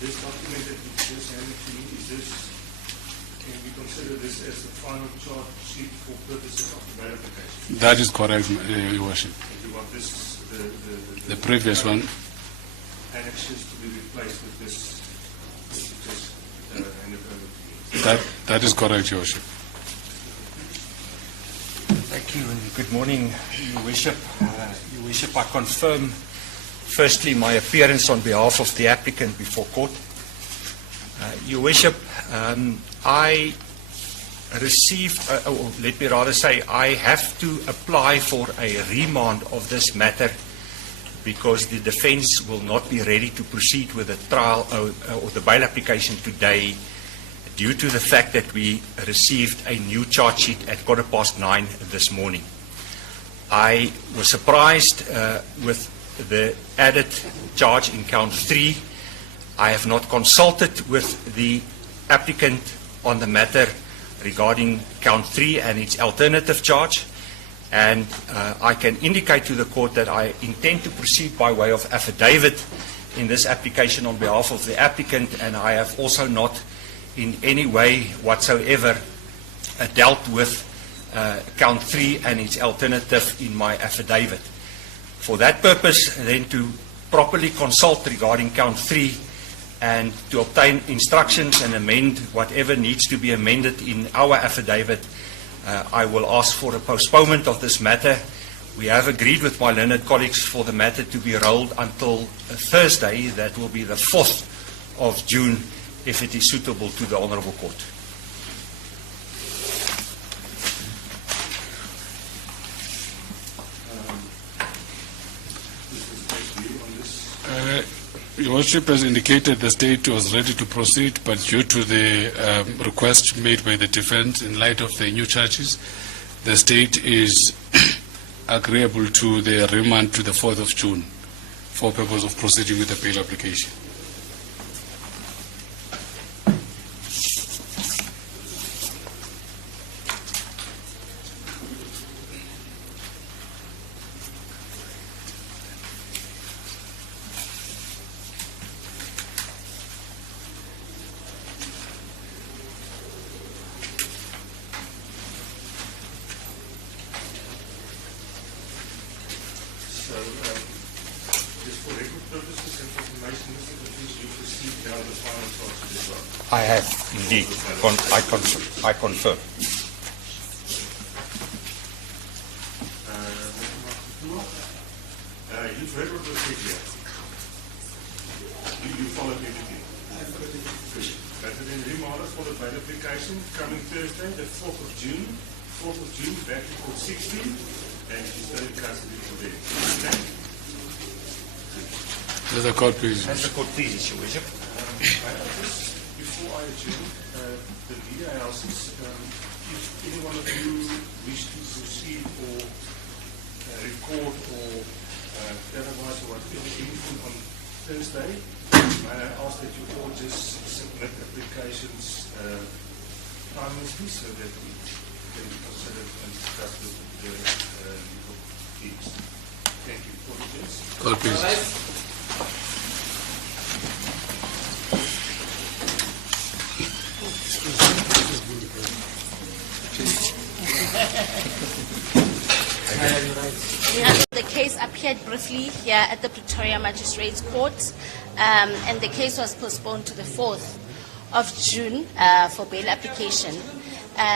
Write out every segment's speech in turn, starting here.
This document that you just handed to me, can we consider this as the final charge sheet for purposes of the bail application? That is correct, Your Worship. And you want this, The previous one. Annexes to be replaced with this that you just handed over to me? That is correct, Your Worship. Thank you and good morning, Your Worship. Your Worship, I confirm firstly my appearance on behalf of the applicant before court. Your Worship, I received, or let me rather say, I have to apply for a remand of this matter because the defence will not be ready to proceed with the trial or the bail application today due to the fact that we received a new charge sheet at 9:15 this morning. I was surprised with the added charge in count 3. I have not consulted with the applicant on the matter regarding count 3 and its alternative charge, and I can indicate to the court that I intend to proceed by way of affidavit in this application on behalf of the applicant, and I have also not in any way whatsoever dealt with count 3 and its alternative in my affidavit. For that purpose, then, to properly consult regarding count 3 and to obtain instructions and amend whatever needs to be amended in our affidavit, I will ask for a postponement of this matter. We have agreed with my learned colleagues for the matter to be rolled until Thursday. That will be the 4th of June, if it is suitable to the Honourable Court. Your Worship has indicated the state was ready to proceed, but due to the request made by the defense in light of the new charges, the state is agreeable to the remand to the 4th of June for purpose of proceeding with the bail application. Just for record purposes and confirmation, Mr. Baptiste, you've received now the final charges as well. I have indeed. I confirm. You've heard what was said here. You followed everything. But then remand us for the bail application coming Thursday, the 4th of June. 4th of June, back to court 16, and she's still in custody for there. Thank you. Does the court please? As the court pleases, Your Worship. Before I adjourn the media houses, if any one of you wish to proceed or record or televise or whatever, anything on Thursday, I ask that you all just submit applications anonymously so that we can be considered and discussed with the legal teams. Thank you. Court please. The case appeared briefly here at the Pretoria Magistrate Court, and the case was postponed to the 4th of June for bail application,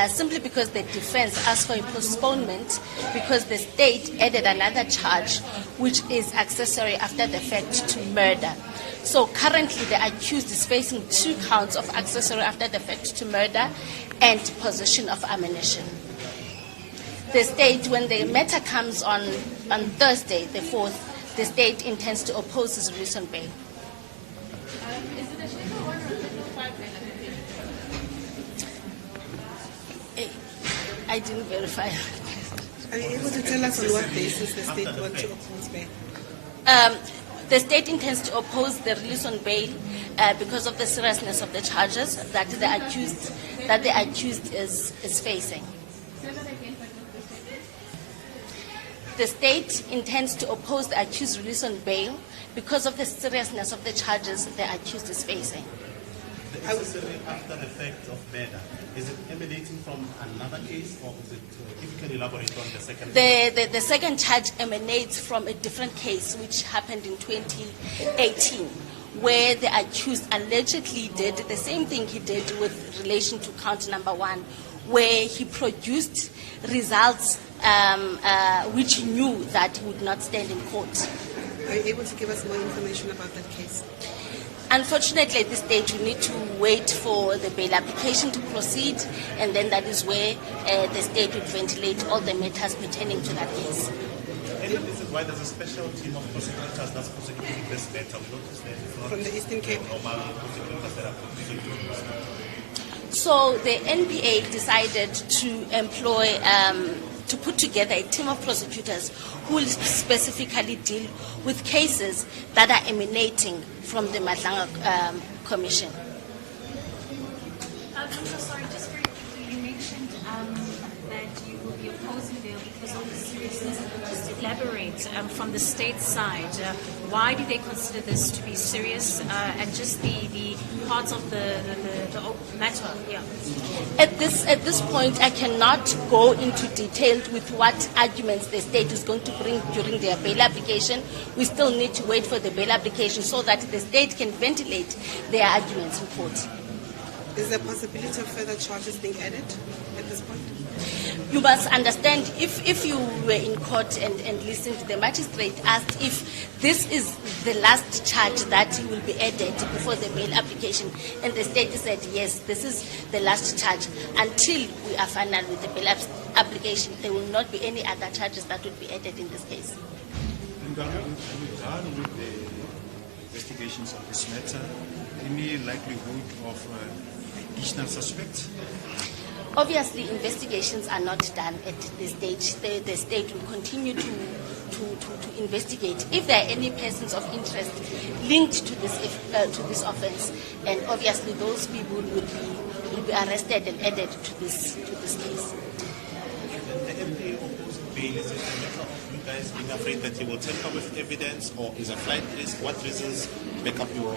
simply because the defense asked for a postponement because the state added another charge, which is accessory after the fact to murder. So currently the accused is facing 2 counts of accessory after the fact to murder and possession of ammunition. The state, when the matter comes on Thursday, the 4th, the state intends to oppose his release on bail. I didn't verify. Are you able to tell us on what basis the state wants to oppose bail? The state intends to oppose the release on bail because of the seriousness of the charges that the accused is facing. The state intends to oppose the accused release on bail because of the seriousness of the charges the accused is facing. The necessary after effect of murder, is it emanating from another case, or is it, if you can elaborate on the second The second charge emanates from a different case which happened in 2018, where the accused allegedly did the same thing he did with relation to count number 1, where he produced results which he knew that he would not stand in court. Are you able to give us more information about that case? Unfortunately, at this stage, we need to wait for the bail application to proceed, and then that is where the state would ventilate all the matters pertaining to that case. Any reason why there's a special team of prosecutors that's prosecuting this matter? We noticed that it's not From the Eastern Cape? normal prosecutors that are prosecuting this matter. So the NPA decided to employ, to put together a team of prosecutors who will specifically deal with cases that are emanating from the Madlanga Commission. I'm so sorry, just very quickly, you mentioned that you will be opposing bail because of the seriousness. Just elaborate from the state side, why do they consider this to be serious, and just the parts of the matter? Yeah. At this point, I cannot go into detail with what arguments the state is going to bring during their bail application. We still need to wait for the bail application so that the state can ventilate their arguments in court. Is there a possibility of further charges being added at this point? You must understand, if you were in court and listened to the magistrate asked if this is the last charge that will be added before the bail application, and the state said yes, this is the last charge. Until we are final with the bail application, there will not be any other charges that would be added in this case. Are we done with the investigations of this matter? Any likelihood of additional suspects? Obviously, investigations are not done at this stage. The state will continue to investigate if there are any persons of interest linked to this offence, and obviously those people will be arrested and added to this case. The MDA opposed bail, is it a matter of you guys being afraid that you will tamper with evidence, or is a flight risk? What reasons make up your...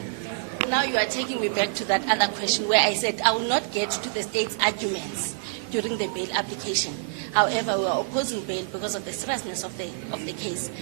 Now you are taking me back to that other question where I said I will not get to the state's arguments during the bail application. However, we are opposing bail because of the seriousness of the case.